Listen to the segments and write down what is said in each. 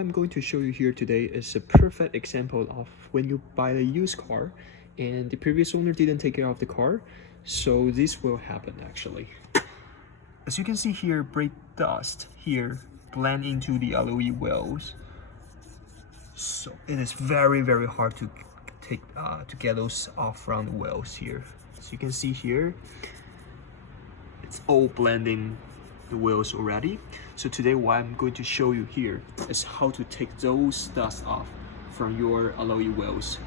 what I'm going to show you here today is a perfect example of when you buy a used car and the previous owner didn't take care of the car, so this will happen actually. As you can see here, brake dust here blend into the alloy wheels, so it is very hard to get those off from the wheels here. As you can see here, it's all blending the wheels already. So today what I'm going to show you here is how to take those dust off from your alloy wheels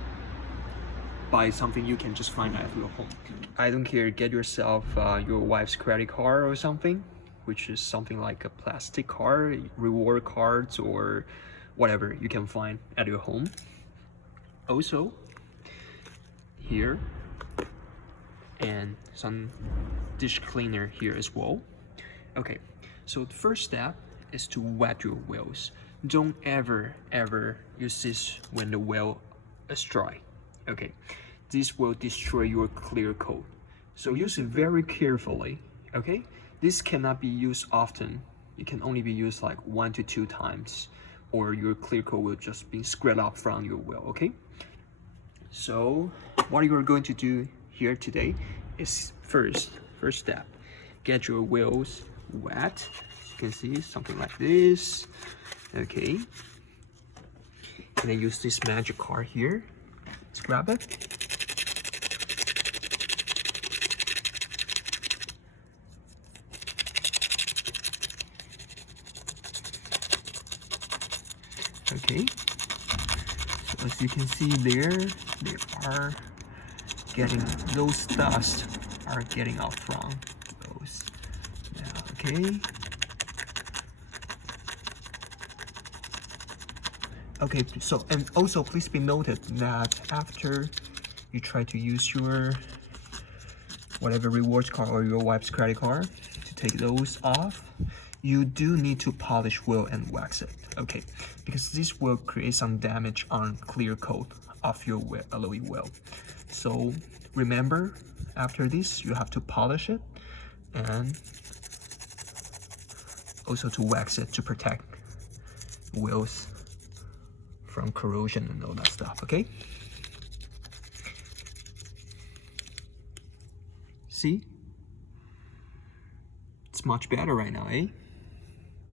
by something you can just find at your home. I don't care, get yourself your wife's credit card or something, which is something like a plastic card, reward cards, or whatever you can find at your home. Also here, and some dish cleaner here as well. Okay, so the first step is to wet your wheels. Don't ever use this when the wheel is dry. Okay, this will destroy your clear coat, so use it very carefully. Okay, this cannot be used often. It can only be used like 1 to 2 times, or your clear coat will just be scraped off from your wheel. Okay, so what you are going to do here today is first step, get your wheels wet. As you can see, something like this. Okay, and then use this magic card here. Let's grab it. Okay, so as you can see there, they are getting, those dust are getting off from those now. Okay, okay, so, and also please be noted that after you try to use your whatever rewards card or your wife's credit card to take those off, you do need to polish wheel and wax it. Okay, because this will create some damage on clear coat of your alloy wheel. So remember, after this you have to polish it and also to wax it to protect wheels from corrosion and all that stuff. Okay, see, it's much better right now, eh?